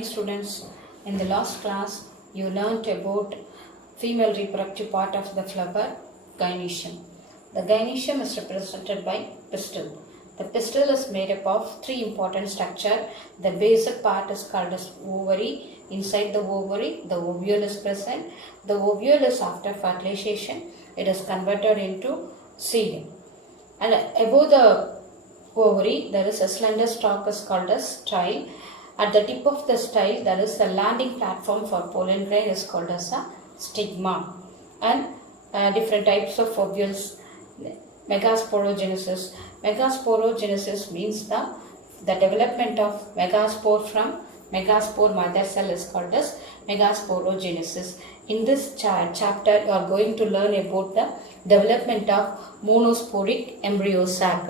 morning, students. In the last class, you learnt about female reproductive part of the flower, gynoecium. The gynoecium is represented by pistil. The pistil is made up of three important structures. The basic part is called as ovary. Inside the ovary, the ovule is present. The ovule is after fertilization. It is converted into seed. And above the ovary, there is a slender stalk is called as style. At the tip of the style, there is a landing platform for pollen grain is called as a stigma. And different types of ovules, megasporogenesis. Megasporogenesis means the development of megaspore from megaspore mother cell is called as megasporogenesis. In this chapter, you are going to learn about the development of monosporic embryo sac.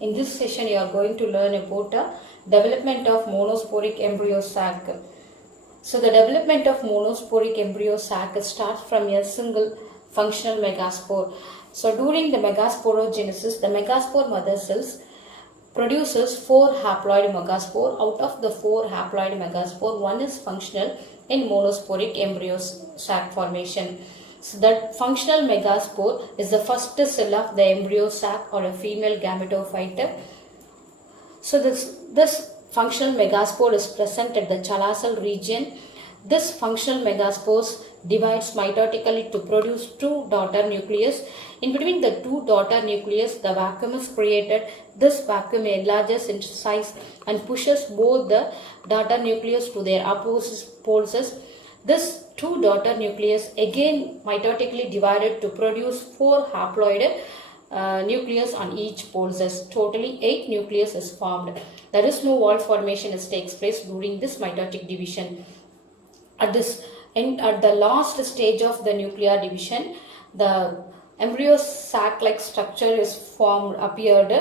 In this session, you are going to learn about the development of monosporic embryo sac. So, the development of monosporic embryo sac starts from a single functional megaspore. So, during the megasporogenesis, the megaspore mother cells produces 4 haploid megaspore. Out of the 4 haploid megaspore, one is functional in monosporic embryo sac formation. So that functional megaspore is the first cell of the embryo sac or a female gametophyte. So this functional megaspore is present at the chalazal region. This functional megaspores divides mitotically to produce 2 daughter nucleus. In between the 2 daughter nucleus, the vacuum is created. This vacuum enlarges in size and pushes both the daughter nucleus to their opposite poles. This 2 daughter nucleus again mitotically divided to produce 4 haploid nucleus on each poles. Totally 8 nucleus is formed. There is no wall formation that takes place during this mitotic division. At the last stage of the nuclear division, the embryo sac-like structure is appeared.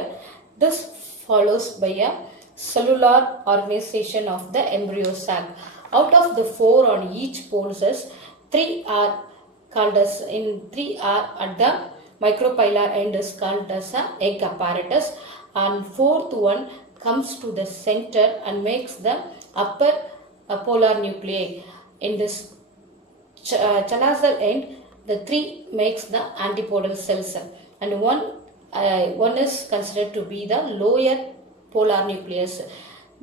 This follows by a cellular organization of the embryo sac. Out of the 4 on each poles, 3 are called as at the micropylar end is called as a egg apparatus, and 4th one comes to the center and makes the upper polar nuclei. In this chalazal end, the 3 makes the antipodal cells, and one is considered to be the lower polar nucleus.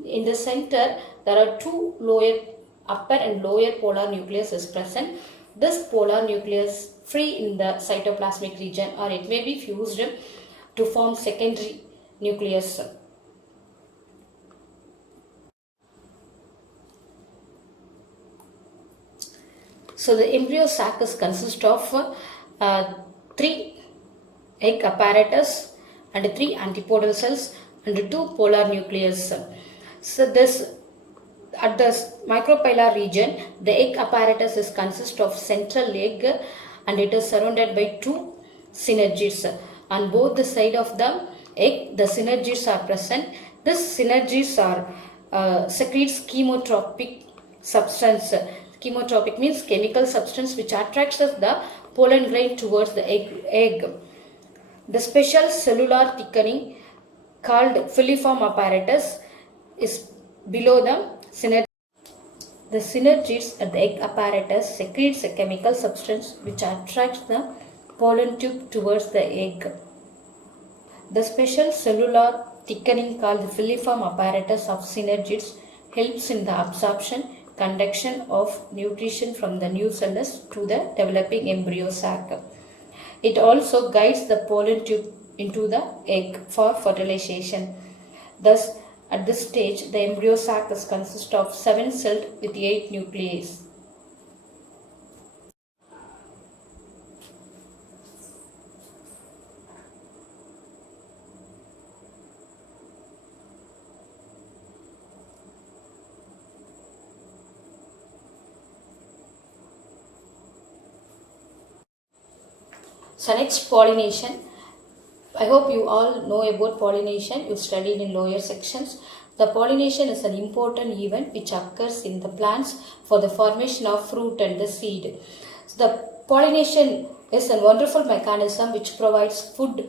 In the center, there are 2 upper and lower polar nucleus is present. This polar nucleus free in the cytoplasmic region, or it may be fused to form secondary nucleus. So the embryo sac consists of 3 egg apparatus and 3 antipodal cells and 2 polar nucleus. So this at the micropylar region, the egg apparatus is consist of central egg and it is surrounded by 2 synergids. On both the side of the egg, the synergids are present. This synergids are secretes chemotropic substance. Chemotropic means chemical substance which attracts the pollen grain towards the egg. The special cellular thickening called filiform apparatus is below the synergids. The synergids at the egg apparatus secretes a chemical substance which attracts the pollen tube towards the egg. The special cellular thickening called the filiform apparatus of synergids helps in the absorption, conduction of nutrition from the nucellus to the developing embryo sac. It also guides the pollen tube into the egg for fertilization. Thus, at this stage, the embryo sac consists of 7 cells with 8 nuclei. So next, pollination. I hope you all know about pollination. You studied in lower sections. The pollination is an important event which occurs in the plants for the formation of fruit and the seed. So the pollination is a wonderful mechanism which provides food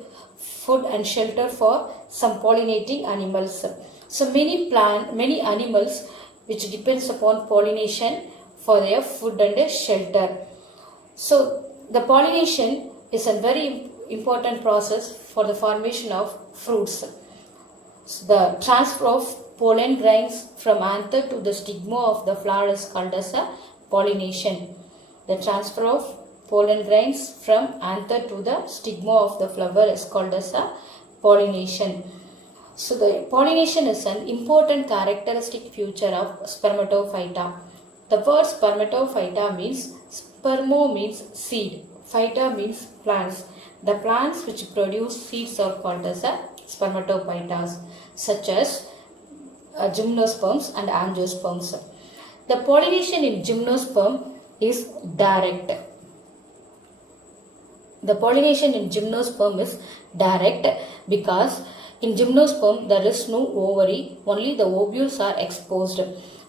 food and shelter for some pollinating animals. So many animals which depends upon pollination for their food and shelter. So the pollination is a very important process for the formation of fruits. So the transfer of pollen grains from anther to the stigma of the flower is called as a pollination. The transfer of pollen grains from anther to the stigma of the flower is called as a pollination. So the pollination is an important characteristic feature of spermatophyta. The word spermatophyta means spermo means seed, phyta means plants. The plants which produce seeds are called as a spermatophytas, such as gymnosperms and angiosperms. The pollination in gymnosperm is direct. The pollination in gymnosperm is direct because in gymnosperm there is no ovary, only the ovules are exposed.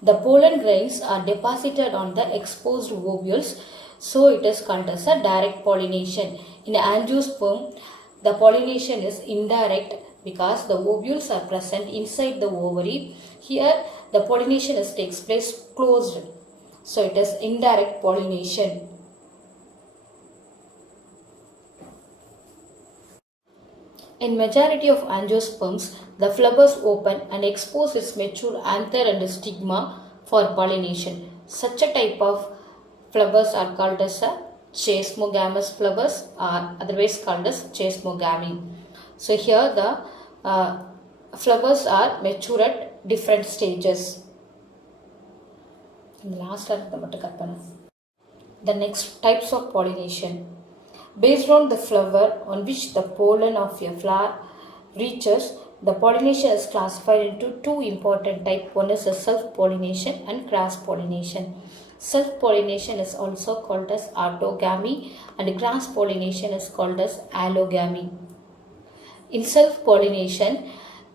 The pollen grains are deposited on the exposed ovules, so it is called as a direct pollination. In angiosperm, the pollination is indirect because the ovules are present inside the ovary. Here the pollination takes place closed, so it is indirect pollination. In majority of angiosperms, the flowers open and expose its mature anther and stigma for pollination. Such a type of flowers are called as a chasmogamous flowers, or otherwise called as chasmogamy. So here the flowers are mature at different stages. The next types of pollination. Based on the flower on which the pollen of a flower reaches, the pollination is classified into two important types. One is a self-pollination and cross-pollination. Self-pollination is also called as autogamy and cross-pollination is called as allogamy. In self-pollination,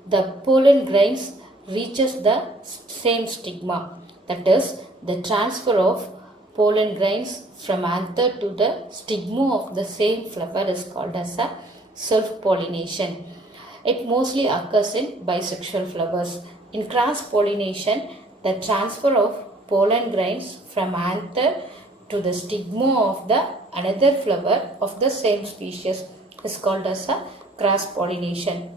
the pollen grains reaches the same stigma, that is, the transfer of pollen grains from anther to the stigma of the same flower is called as a self-pollination. It mostly occurs in bisexual flowers. In cross-pollination, the transfer of pollen grains from anther to the stigma of the another flower of the same species is called as a cross-pollination.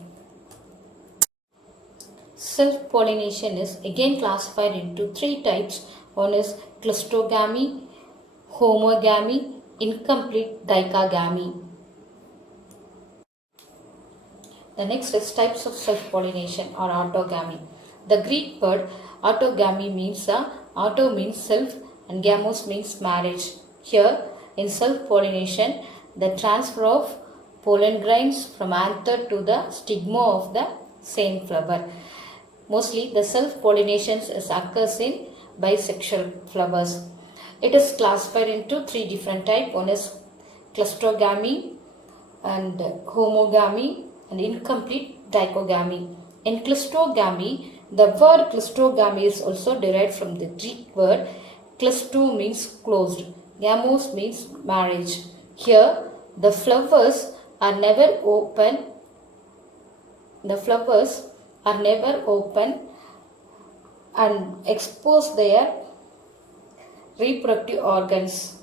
Self-pollination is again classified into three types. One is clustogamy, homogamy, incomplete dichogamy. The next is types of self-pollination or autogamy. The Greek word autogamy means auto means self and gamos means marriage. Here in self-pollination, the transfer of pollen grains from anther to the stigma of the same flower. Mostly the self-pollination occurs in bisexual flowers. It is classified into three different types. One is clustogamy and homogamy and incomplete dichogamy. In clustogamy, the word clustogamy is also derived from the Greek word clusto means closed, gamos means marriage. Here the flowers are never open. The flowers are never open and expose their reproductive organs.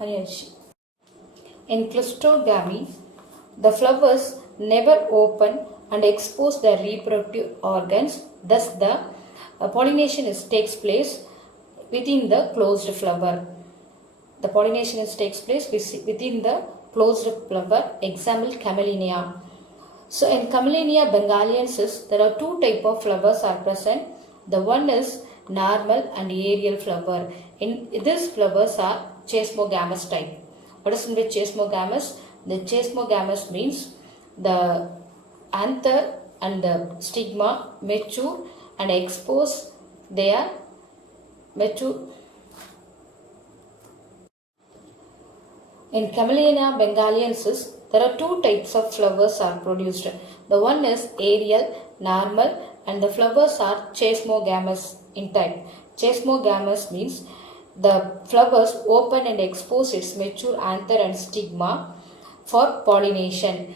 In clustogamy, the flowers never open and expose their reproductive organs. Thus, the pollination takes place within the closed flower. The pollination takes place within the closed flower. Example, camellia. So in Camellia bengaliensis, there are two types of flowers are present. The one is normal and aerial flower. In these flowers are chasmogamous type. What is meant by chasmogamous? The chasmogamous means the anther and the stigma mature and expose their mature. In Camellia bengaliensis, there are two types of flowers are produced. The one is aerial, normal, and the flowers are chasmogamous in type. Chasmogamous means the flowers open and expose its mature anther and stigma. for pollination.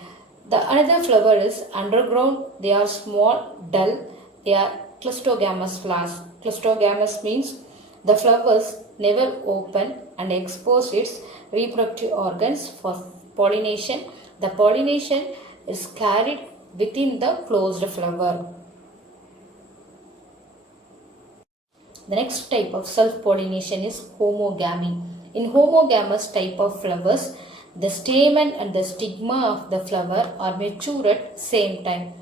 The another flower is underground. They are small, dull. They are clustogamous flowers. Clustogamous means the flowers never open and expose its reproductive organs for pollination. The pollination is carried within the closed flower. The next type of self-pollination is homogamy. In homogamous type of flowers, the stamen and the stigma of the flower are mature at same time.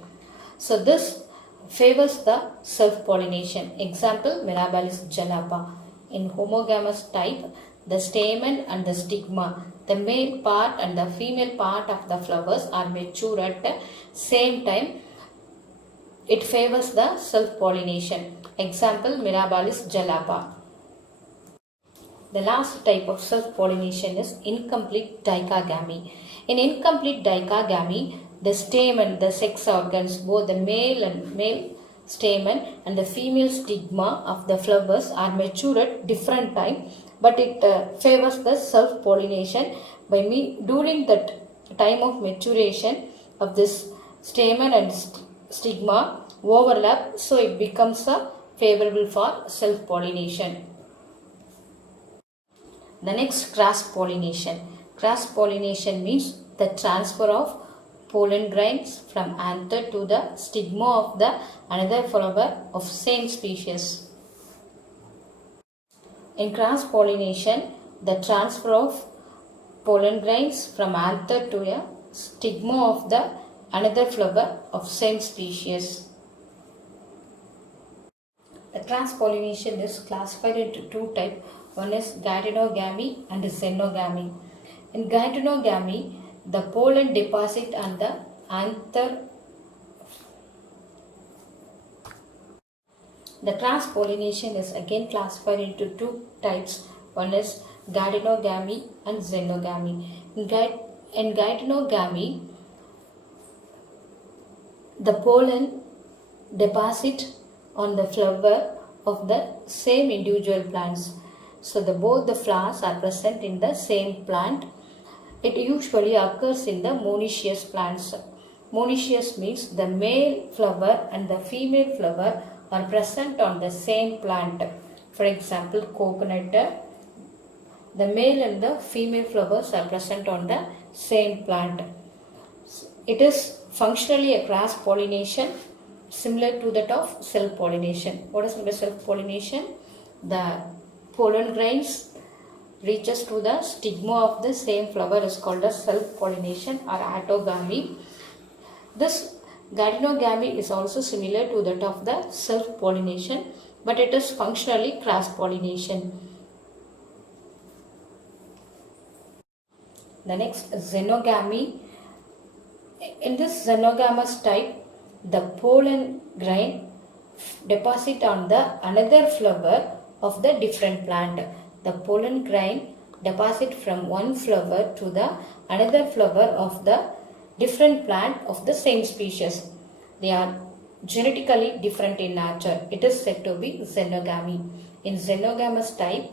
So this favors the self-pollination. Example, Mirabilis jalapa. In homogamous type, the stamen and the stigma, the male part and the female part of the flowers are mature at the same time. It favors the self-pollination. Example, Mirabilis jalapa. The last type of self-pollination is incomplete dichogamy. In incomplete dichogamy, the stamen, the sex organs, both the male stamen and the female stigma of the flowers are mature at different time, but it favors the self-pollination during that time of maturation of this stamen and stigma overlap, so it becomes favorable for self-pollination. The next cross-pollination. Cross-pollination means the transfer of pollen grains from anther to the stigma of the another flower of same species. In cross-pollination, the transfer of pollen grains from anther to a stigma of the another flower of same species. The cross-pollination is classified into two types. One is geitonogamy and xenogamy. In geitonogamy, the pollen deposit on the anther. The cross-pollination is again classified into two types. One is geitonogamy and xenogamy. In geitonogamy, the pollen deposit on the flower of the same individual plants. So both the flowers are present in the same plant. It usually occurs in the monoecious plants. Monoecious means the male flower and the female flower are present on the same plant. For example, coconut, the male and the female flowers are present on the same plant. It is functionally a cross-pollination similar to that of self-pollination. What is self-pollination? The pollen grains reaches to the stigma of the same flower is called as self-pollination or autogamy. This geitonogamy is also similar to that of the self-pollination, but it is functionally cross-pollination. The next, xenogamy. In this xenogamous type, the pollen grain deposit on the another flower of the different plant. The pollen grain deposit from one flower to the another flower of the different plant of the same species. They are genetically different in nature. It is said to be xenogamy. In xenogamous type,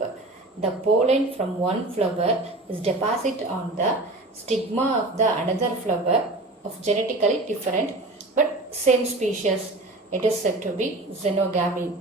the pollen from one flower is deposited on the stigma of the another flower of genetically different but same species. It is said to be xenogamy.